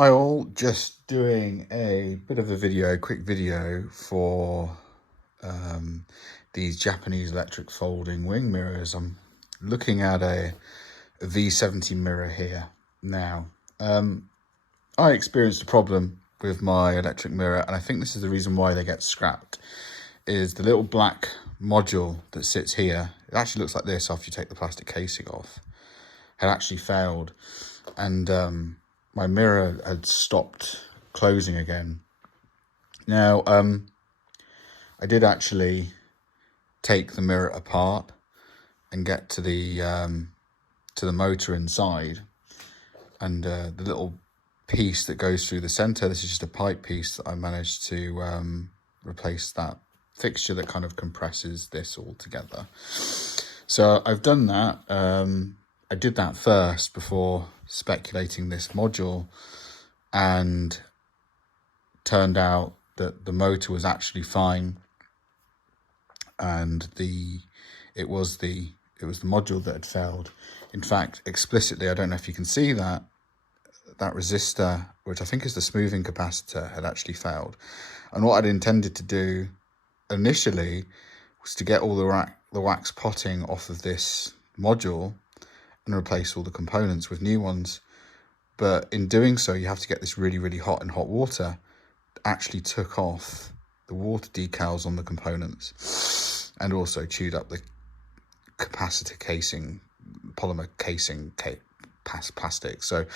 Hi all, just doing a bit of a video, quick video for these Japanese electric folding wing mirrors. I'm looking at a V70 mirror here now. I experienced a problem with my electric mirror, and I think this is the reason why they get scrapped, is the little black module that sits here. It actually looks like this after you take the plastic casing off. Had actually failed, and my mirror had stopped closing again. Now, I did actually take the mirror apart and get to the motor inside, and the little piece that goes through the center. This is just a pipe piece that I managed to replace that fixture that kind of compresses this all together. So I've done that. I did that first before speculating this module, and turned out that the motor was actually fine, and it was the module that had failed. In fact, explicitly, I don't know if you can see that resistor, which I think is the smoothing capacitor, had actually failed. And what I'd intended to do initially was to get all the wax potting off of this module and replace all the components with new ones. But in doing so, you have to get this really, really hot in hot water. Actually took off the water decals on the components, and also chewed up the capacitor casing, polymer casing plastic. So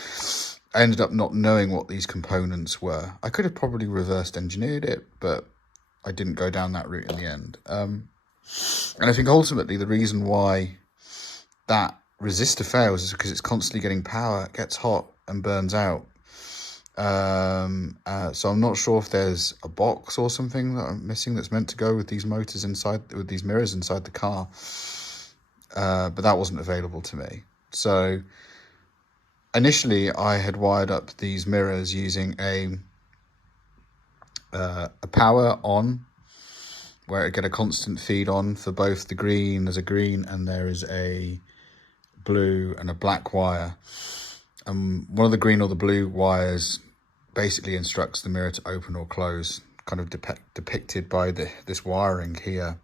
I ended up not knowing what these components were. I could have probably reversed engineered it, but I didn't go down that route in the end. And I think ultimately the reason why that resistor fails is because it's constantly getting power, it gets hot and burns out. So I'm not sure if there's a box or something that I'm missing that's meant to go with these motors with these mirrors inside the car, but that wasn't available to me. So initially I had wired up these mirrors using a power on, where I get a constant feed on for both the green. There's a green and there is a blue and a black wire. One of the green or the blue wires basically instructs the mirror to open or close, kind of depicted by this wiring here.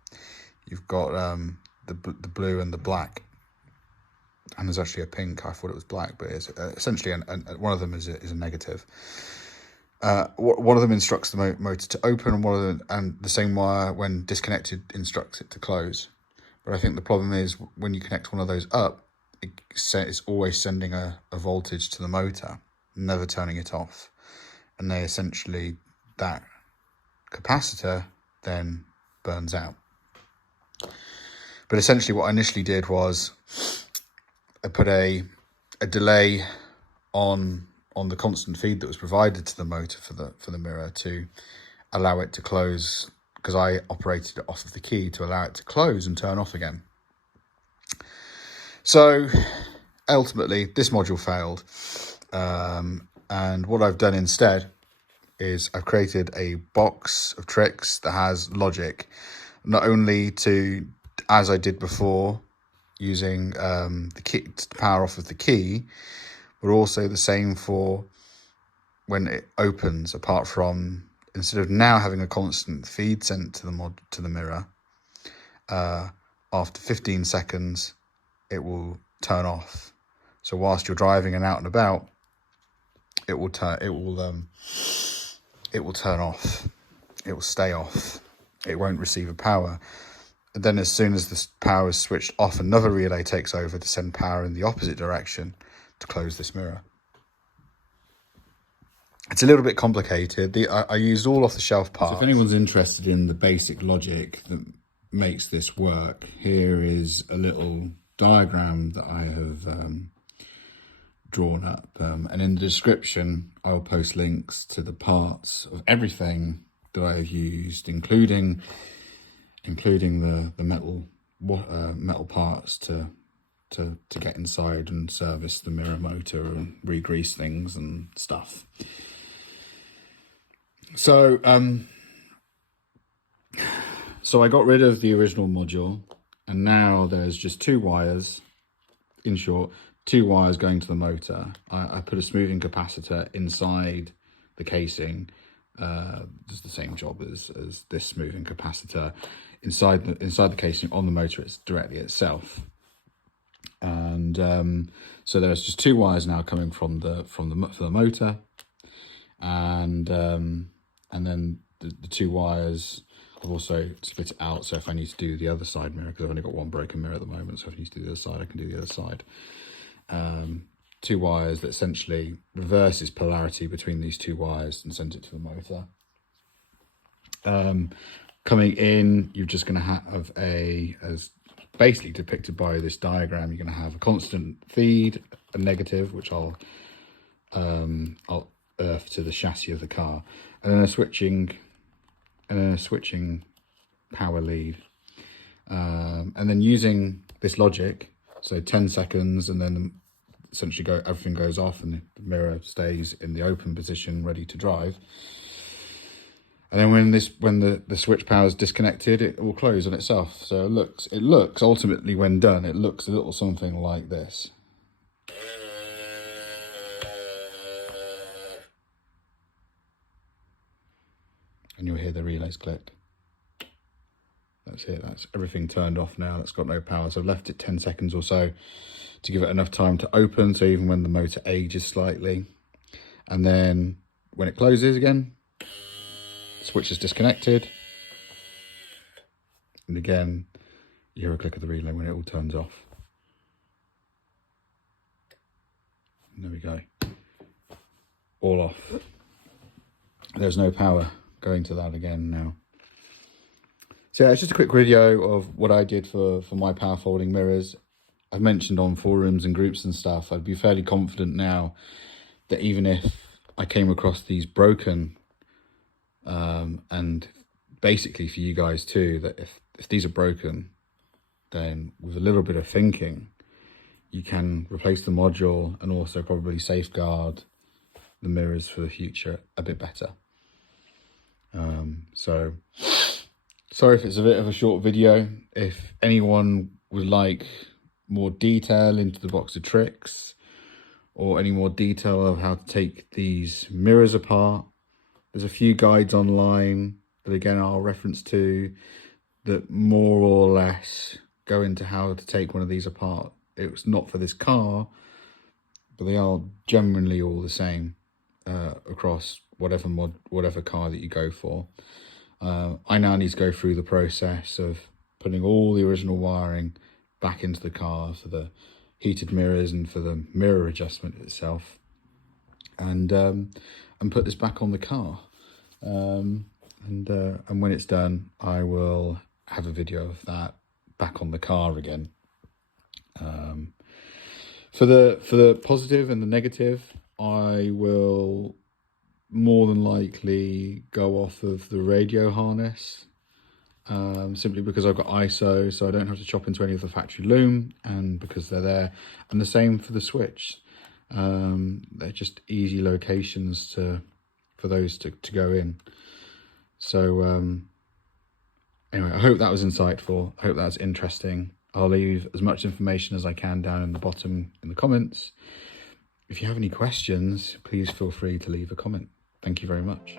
You've got the blue and the black, and there's actually a pink. I thought it was black, but it's essentially one of them is a negative. One of them instructs the motor to open, and the same wire, when disconnected, instructs it to close. But I think the problem is when you connect one of those up, it's always sending a voltage to the motor, never turning it off. And that capacitor then burns out. But essentially what I initially did was I put a delay on the constant feed that was provided to the motor for the mirror to allow it to close, because I operated it off of the key to allow it to close and turn off again. So ultimately this module failed, and what I've done instead is I've created a box of tricks that has logic, not only to, as I did before, using the key to power off of the key, but also the same for when it opens. Apart from, instead of now having a constant feed sent to the mirror, after 15 seconds it will turn off. So whilst you're driving and out and about, it will turn off. It will stay off. It won't receive a power. And then as soon as the power is switched off, another relay takes over to send power in the opposite direction to close this mirror. It's a little bit complicated. I used all off-the-shelf parts. So if anyone's interested in the basic logic that makes this work, here is a little diagram that I have drawn up, and in the description I'll post links to the parts of everything that I've used, including the metal parts to get inside and service the mirror motor and re-grease things and stuff. So I got rid of the original module, and now there's just two wires, in short, 2 wires going to the motor. I put a smoothing capacitor inside the casing. Does the same job as this smoothing capacitor inside the casing on the motor. It's directly itself. And so there's just 2 wires now coming from the motor, and then the 2 wires. I've also split it out, so if I need to do the other side mirror, because I've only got one broken mirror at the moment, so if I need to do the other side, I can do the other side. 2 wires that essentially reverses polarity between these 2 wires and sends it to the motor. Coming in, you're just going to have as basically depicted by this diagram, you're going to have a constant feed, a negative, which I'll earth to the chassis of the car, and then a switching power lead, and then using this logic, so 10 seconds, and then essentially everything goes off and the mirror stays in the open position ready to drive. And then when the switch power is disconnected, it will close on itself. So it looks ultimately, when done, it looks a little something like this. And you'll hear the relays click. That's it, that's everything turned off now. That's got no power. So I've left it 10 seconds or so to give it enough time to open, so even when the motor ages slightly. And then when it closes again, switch is disconnected. And again, you hear a click of the relay when it all turns off. And there we go. All off. There's no power going to that again now. So yeah, it's just a quick video of what I did for my power folding mirrors. I've mentioned on forums and groups and stuff, I'd be fairly confident now that even if I came across these broken, and basically for you guys too, that if these are broken, then with a little bit of thinking, you can replace the module and also probably safeguard the mirrors for the future a bit better. So sorry if it's a bit of a short video. If anyone would like more detail into the box of tricks, or any more detail of how to take these mirrors apart, there's a few guides online that again I'll reference to, that more or less go into how to take one of these apart. It's not for this car, but they are generally all the same across whatever car that you go for. I now need to go through the process of putting all the original wiring back into the car for the heated mirrors and for the mirror adjustment itself, and put this back on the car. And when it's done, I will have a video of that back on the car again. For the positive and the negative, I will more than likely go off of the radio harness, simply because I've got ISO, so I don't have to chop into any of the factory loom, and because they're there. And the same for the switch. They're just easy locations for those to go in. So anyway, I hope that was insightful. I hope that's interesting. I'll leave as much information as I can down in the bottom in the comments. If you have any questions, please feel free to leave a comment. Thank you very much.